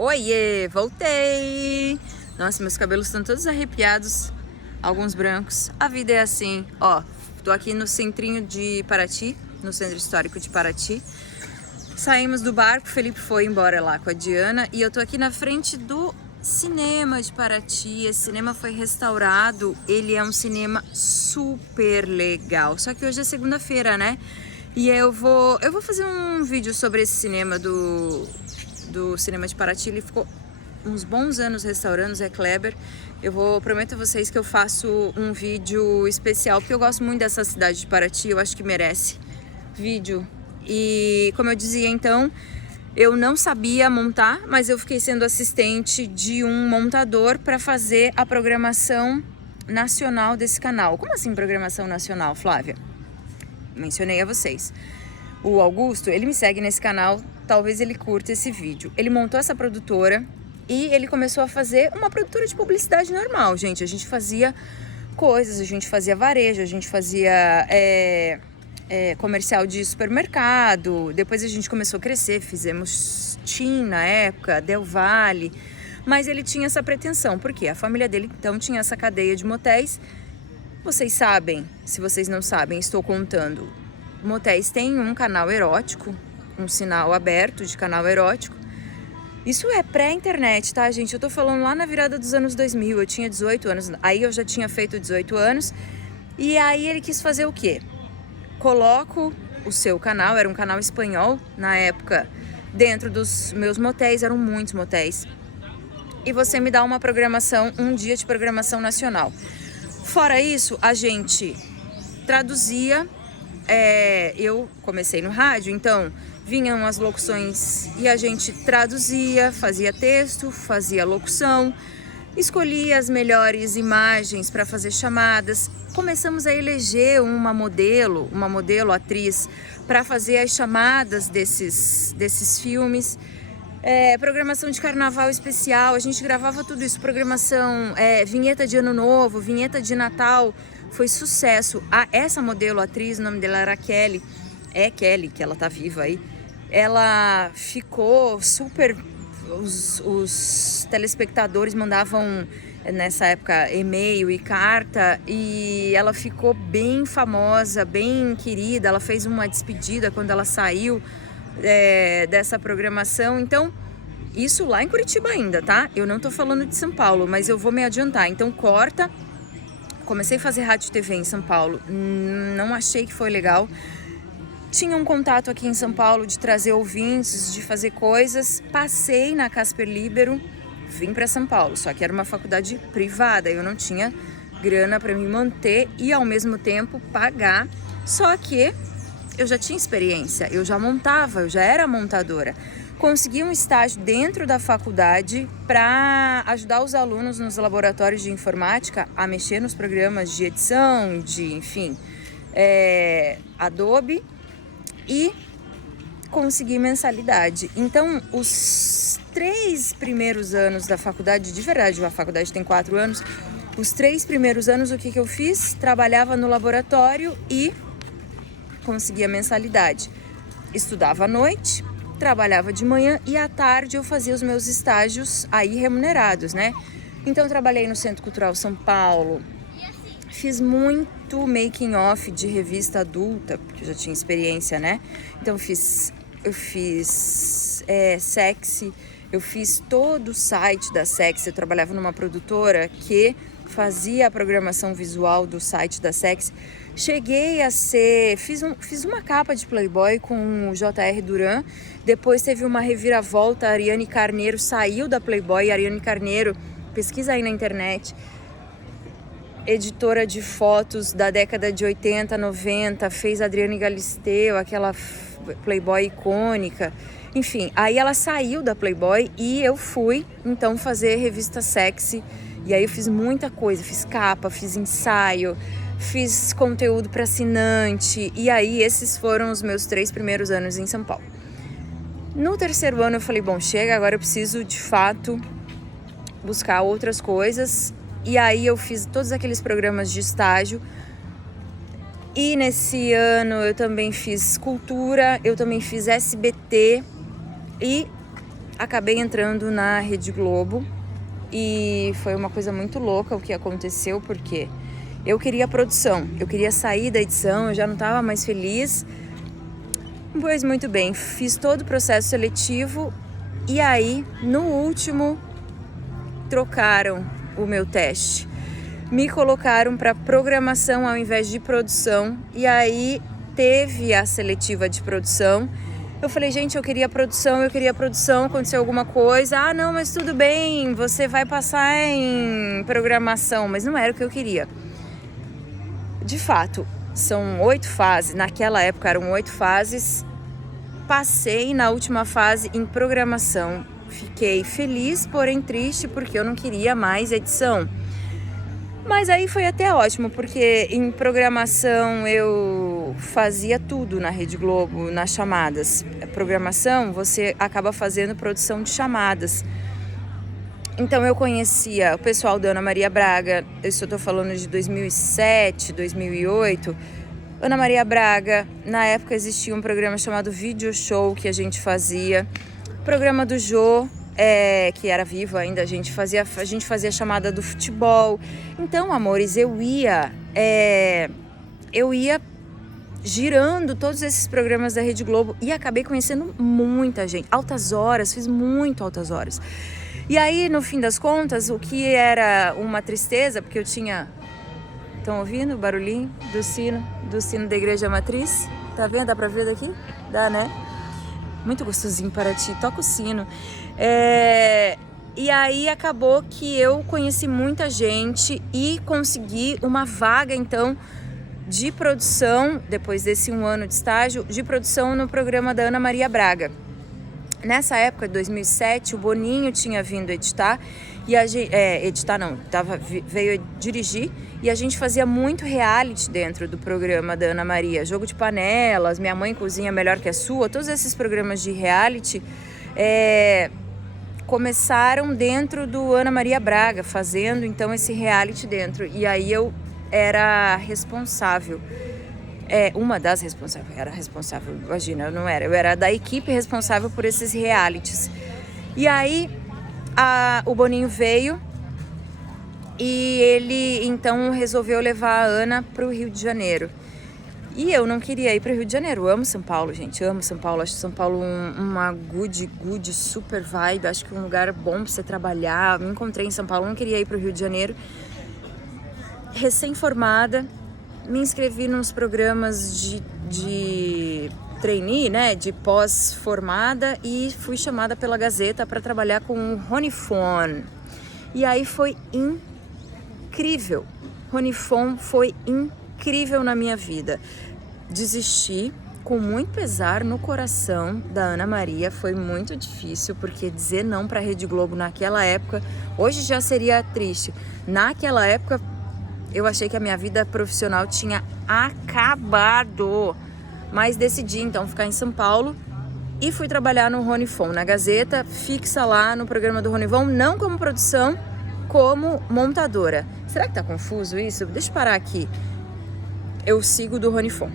Oiê, voltei! Nossa, meus cabelos estão todos arrepiados, alguns brancos. A vida é assim, ó. Tô aqui no centrinho de Paraty, no centro histórico de Paraty. Saímos do barco, o Felipe foi embora lá com a Diana e eu tô aqui na frente do cinema de Paraty. Esse cinema foi restaurado, ele é um cinema super legal. Só que hoje é segunda-feira, né? E eu vou fazer um vídeo sobre esse cinema do cinema de Paraty. Ele ficou uns bons anos restaurando, Zé Kleber. Prometo a vocês que eu faço um vídeo especial, porque eu gosto muito dessa cidade de Paraty, eu acho que merece vídeo. E como eu dizia, então, eu não sabia montar, mas eu fiquei sendo assistente de um montador para fazer a programação nacional desse canal. Como assim programação nacional, Flávia? Mencionei a vocês. O Augusto, ele me segue nesse canal, talvez ele curta esse vídeo. Ele montou essa produtora e ele começou a fazer uma produtora de publicidade normal, gente. A gente fazia coisas, a gente fazia varejo, a gente fazia comercial de supermercado. Depois a gente começou a crescer, fizemos TIM na época, Del Valle. Mas ele tinha essa pretensão, porque a família dele então tinha essa cadeia de motéis. Vocês sabem, se vocês não sabem, estou contando. Motéis tem um canal erótico, um sinal aberto de canal erótico. Isso é pré-internet, tá, gente? Eu tô falando lá na virada dos anos 2000, eu tinha 18 anos, aí eu já tinha feito 18 anos. E aí ele quis fazer o quê? Coloco o seu canal, era um canal espanhol na época, dentro dos meus motéis, eram muitos motéis. E você me dá uma programação, um dia de programação nacional. Fora isso, a gente traduzia, eu comecei no rádio, então vinham as locuções e a gente traduzia, fazia texto, fazia locução, escolhia as melhores imagens para fazer chamadas. Começamos a eleger uma modelo atriz para fazer as chamadas desses filmes. Programação de carnaval especial, a gente gravava tudo isso, programação, vinheta de ano novo, vinheta de Natal, foi sucesso. Essa modelo atriz, o nome dela era Kelly, Kelly, que ela tá viva aí, ela ficou super, os telespectadores mandavam nessa época e-mail e carta e ela ficou bem famosa, bem querida. Ela fez uma despedida quando ela saiu dessa programação. Então, isso lá em Curitiba ainda, tá? Eu não tô falando de São Paulo, mas eu vou me adiantar. Então, corta. Comecei a fazer rádio e TV em São Paulo, não achei que foi legal. Tinha um contato aqui em São Paulo de trazer ouvintes, de fazer coisas. Passei na Casper Libero, vim para São Paulo, só que era uma faculdade privada, eu não tinha grana para me manter e ao mesmo tempo pagar. Só que eu já tinha experiência, eu já montava, eu já era montadora. Consegui um estágio dentro da faculdade para ajudar os alunos nos laboratórios de informática a mexer nos programas de edição, enfim, Adobe, e consegui mensalidade. Então, os 3 primeiros anos da faculdade, de verdade, a faculdade tem 4 anos, os 3 primeiros anos, o que eu fiz? Trabalhava no laboratório e conseguia mensalidade. Estudava à noite, trabalhava de manhã e à tarde eu fazia os meus estágios aí remunerados, né? Então trabalhei no Centro Cultural São Paulo, fiz muito making off de revista adulta, porque eu já tinha experiência, né? Então eu fiz Sexy, eu fiz todo o site da Sexy. Eu trabalhava numa produtora que fazia a programação visual do site da Sexy. Cheguei a fiz uma capa de Playboy com o J.R. Duran. Depois teve uma reviravolta, a Ariane Carneiro saiu da Playboy. A Ariane Carneiro, pesquisa aí na internet, editora de fotos da década de 80, 90, fez Adriane Galisteu, aquela Playboy icônica. Enfim, aí ela saiu da Playboy e eu fui então fazer revista Sexy. E aí eu fiz muita coisa, fiz capa, fiz ensaio, fiz conteúdo para assinante. E aí esses foram os meus 3 primeiros anos em São Paulo. No 3º ano eu falei, bom, chega, agora eu preciso de fato buscar outras coisas. E aí eu fiz todos aqueles programas de estágio. E nesse ano eu também fiz cultura, eu também fiz SBT e acabei entrando na Rede Globo e foi uma coisa muito louca o que aconteceu, porque eu queria a produção, eu queria sair da edição, eu já não estava mais feliz. Pois muito bem, fiz todo o processo seletivo e aí, no último, trocaram o meu teste. Me colocaram para programação ao invés de produção e aí teve a seletiva de produção. Eu falei, gente, eu queria produção, aconteceu alguma coisa. Ah, não, mas tudo bem, você vai passar em programação, mas não era o que eu queria. De fato, são 8 fases, naquela época eram 8 fases. Passei na última fase em programação. Fiquei feliz, porém triste, porque eu não queria mais edição. Mas aí foi até ótimo, porque em programação eu fazia tudo na Rede Globo, nas chamadas. Programação, você acaba fazendo produção de chamadas. Então eu conhecia o pessoal da Ana Maria Braga, eu estou falando de 2007, 2008. Ana Maria Braga, na época existia um programa chamado Video Show que a gente fazia. O programa do Jô, que era vivo ainda, a gente fazia a chamada do futebol. Então, amores, eu ia girando todos esses programas da Rede Globo e acabei conhecendo muita gente. Altas horas, fiz muito altas horas. E aí, no fim das contas, o que era uma tristeza, porque eu tinha... Estão ouvindo o barulhinho do sino da Igreja Matriz? Tá vendo? Dá pra ver daqui? Dá, né? Muito gostosinho Paraty, toca o sino. E aí acabou que eu conheci muita gente e consegui uma vaga, então, de produção, depois desse 1 ano de estágio, de produção no programa da Ana Maria Braga. Nessa época, de 2007, o Boninho tinha vindo editar, e veio dirigir, e a gente fazia muito reality dentro do programa da Ana Maria. Jogo de panelas, Minha Mãe Cozinha Melhor Que a Sua, todos esses programas de reality começaram dentro do Ana Maria Braga, fazendo então esse reality dentro. E aí eu era responsável. Uma das responsáveis, era responsável, imagina, eu era da equipe responsável por esses realities. E aí o Boninho veio e ele então resolveu levar a Ana para o Rio de Janeiro. E eu não queria ir para o Rio de Janeiro, eu amo São Paulo, gente, amo São Paulo, acho São Paulo uma good, super vibe, acho que um lugar bom para você trabalhar. Me encontrei em São Paulo, não queria ir para o Rio de Janeiro. Recém-formada, me inscrevi nos programas de trainee, né, de pós-formada, e fui chamada pela Gazeta para trabalhar com o Rony Fon. E aí foi incrível. Rony Fon foi incrível na minha vida. Desisti com muito pesar no coração da Ana Maria, foi muito difícil, porque dizer não para a Rede Globo naquela época, hoje já seria triste. Naquela época, eu achei que a minha vida profissional tinha acabado, mas decidi então ficar em São Paulo e fui trabalhar no Rony Fon, na Gazeta, fixa lá no programa do Rony Fon, não como produção, como montadora. Será que tá confuso isso? Deixa eu parar aqui. Eu sigo do Rony Fon.